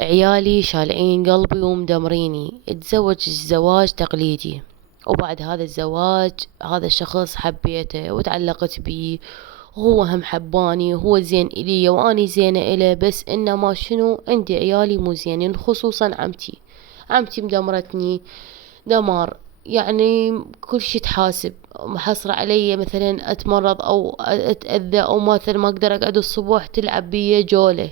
عيالي شالعين قلبي ومدمريني. اتزوج الزواج تقليدي، وبعد هذا الزواج هذا الشخص حبيته وتعلقت بيه، وهو هم حباني وهو زين إلي وأني زينة إله، بس إنما شنو عندي عيالي مو زينين، خصوصا عمتي مدمرتني دمار. يعني كل شي تحاسب، محصرة علي مثلا أتمرض أو أتأذى أو مثلا ما أقدر أقعد الصبح تلعب بي جولة.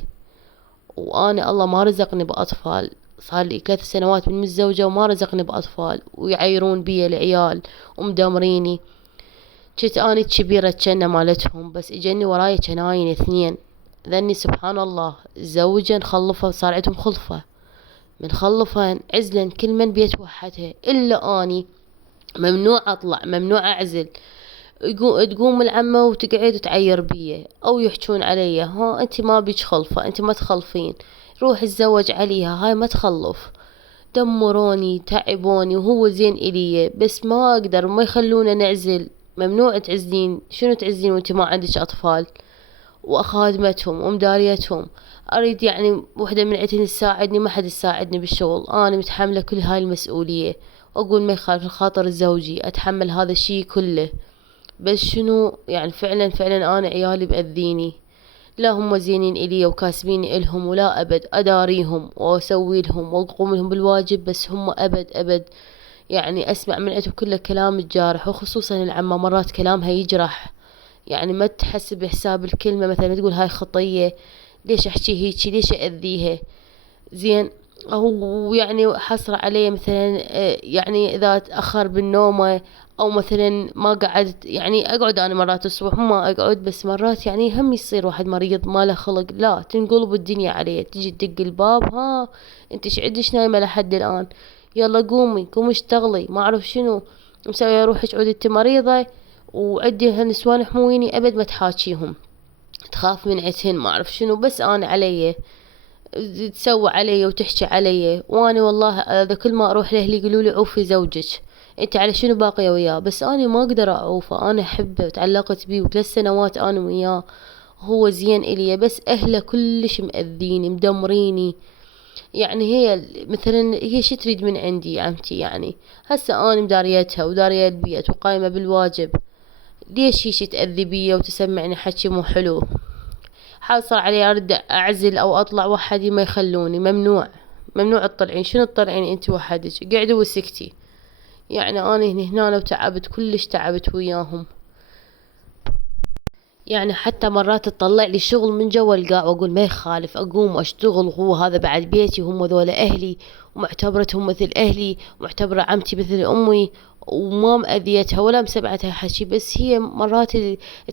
وأنا الله ما رزقني بأطفال، صار لي 3 سنوات من متزوجة وما رزقني بأطفال، ويعيرون بي العيال ومدمريني. جيت أني كبيرة جنة مالتهم، بس اجني وراي جناين 2. ذني سبحان الله زوجا خلفه، صار عندهم خلفة من خلفن عزلا كل من بيت وحدها إلا أني. ممنوع أطلع، ممنوع أعزل. تقوم العمة وتقعد وتعير بيه أو يحجون علي، ها أنت ما بيج خلفة، أنت ما تخلفين، روح اتزوج عليها، هاي ما تخلف. دمروني تعبوني، وهو زين إلي بس ما أقدر، ما يخلونا نعزل. ممنوع تعزلين، شنو تعزلين وانت ما عندك أطفال وأخادمتهم ومداريتهم؟ أريد يعني وحدة من عندهن تساعدني، ما حد يساعدني بالشغل، أنا متحملة كل هاي المسؤولية. أقول ما يخالف الخاطر زوجي أتحمل هذا الشي كله، بس شنو يعني فعلا فعلا أنا عيالي بأذيني. لا هم زينين إلي وكاسبين إلهم، ولا أبد أداريهم وأسوي لهم وأقوم لهم بالواجب، بس هم أبد أبد. يعني أسمع من عندهم كله كلام الجارح، وخصوصا العمة مرات كلامها يجرح. يعني ما تحسب بحساب الكلمة، مثلا تقول هاي خطية، ليش أحكي هيجي، ليش أذيها؟ زين. هو يعني حصر علي مثلا يعني إذا تأخر بالنومة، أو مثلا ما قعدت، يعني أقعد أنا مرات الصبح ما أقعد، بس مرات يعني هم يصير واحد مريض ما له خلق، لا تنقلب الدنيا عليه، تجي تدق الباب، ها انت ايش عندش نايمة لحد الآن؟ يلا قومي قومي اشتغلي، ما أعرف شنو مسوية، روحك عودي انت مريضة. وعندي هالنسوان حمويني أبد ما تحاكيهم، تخاف من عتهن ما أعرف شنو، بس أنا علي تسوى علي وتحكي علي. وانا والله هذا كل ما اروح لاهلي يقولوا لي عوفي زوجك، انت على شنو باقيه وياه؟ بس انا ما اقدر اعوفه، انا احبه وتعلقت بيه، و3 سنوات انا وياه، هو زين الي، بس اهله كلش مأذيني مدمريني. يعني هي مثلا هي شي تريد من عندي عمتي؟ يعني هسه انا مداريتها ودارية البيت وقايمة بالواجب، ليش هي شي تأذي بيا وتسمعني حكي مو حلو؟ حاصل علي ارد اعزل او اطلع وحدي، ما يخلوني، ممنوع. ممنوع تطلعين، شنو تطلعين انت وحدك؟ قعدي وسكتي. يعني انا هنا وتعبت كلش، تعبت وياهم. يعني حتى مرات تطلع لي شغل من جوا القاع، واقول ما يخالف اقوم واشتغل، وهو هذا بعد بيتي، وهم ذولا اهلي، ومعتبرتهم مثل اهلي، ومعتبرة عمتي مثل امي، وما مأذيتها ولا مسمعتها حكي، بس هي مرات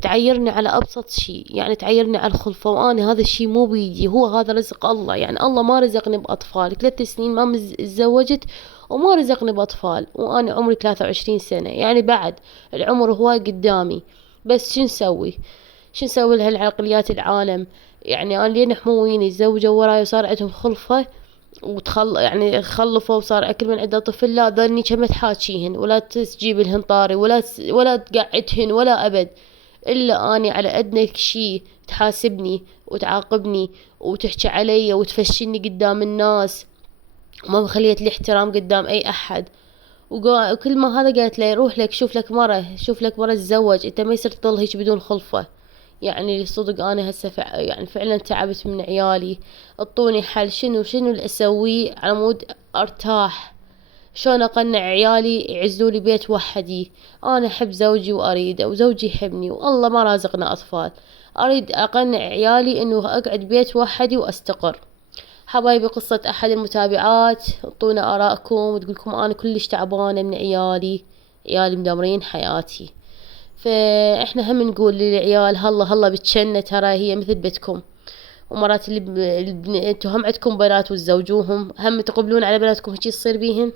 تعيرني على ابسط شيء، يعني تعيرني على الخلفة، وانا هذا الشيء مو بيدي، هو هذا رزق الله. يعني الله ما رزقني باطفال، 3 سنين ما تزوجت وما رزقني باطفال، وانا عمري 23 سنة، يعني بعد العمر هواي قدامي. بس شو نسوي؟ شو نسوي لهالعقليات العالم؟ يعني انا لين حمويني تزوجوا وراي وصار عندهم خلفة، يعني خلفوا وصار كل من عنده طفل، لا ظني كم تحاكيهن ولا تجيب لهن طاري ولا تقعدهن ولا ابد، الا اني على ادنى شي تحاسبني وتعاقبني وتحكي علي وتفشلني قدام الناس، وما مخليت لي احترام قدام اي احد. وكل ما هذا قالت لي روح لك شوف لك مرة، شوف لك مرة تتزوج، انت ما يصير تظل هيك بدون خلفة. يعني صدق انا هسه يعني فعلا تعبت من عيالي. اعطوني حل، شنو اللي اسويه على مود ارتاح؟ شلون اقنع عيالي يعزلوا بيت وحدي؟ انا احب زوجي واريده، وزوجي يحبني، والله ما رازقنا اطفال. اريد اقنع عيالي انه اقعد بيت وحدي واستقر. حبايبي، قصة أحد المتابعات، اعطونا آراءكم وتقولكم أنا كلش تعبانة من عيالي مدمرين حياتي. فإحنا هم نقول للعيال هلا هلا بتشنة، ترى هي مثل بيتكم. ومرات انتو هم عندكم بنات وتزوجوهم، هم تقبلون على بناتكم هيك يصير بيهن.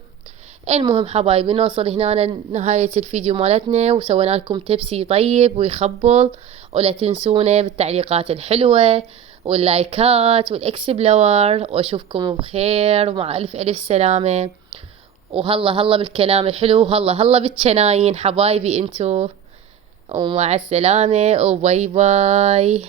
المهم حبايبي، نوصل هنا لنهاية الفيديو مالتنا، وسوينا لكم تبسي طيب ويخبل. ولا تنسونا بالتعليقات الحلوة واللايكات والاكسبلور، واشوفكم بخير ومع الف الف سلامة. وهلا هلا بالكلام الحلو، وهلا هلا بالشناين حبايبي انتو، ومع السلامة وباي باي.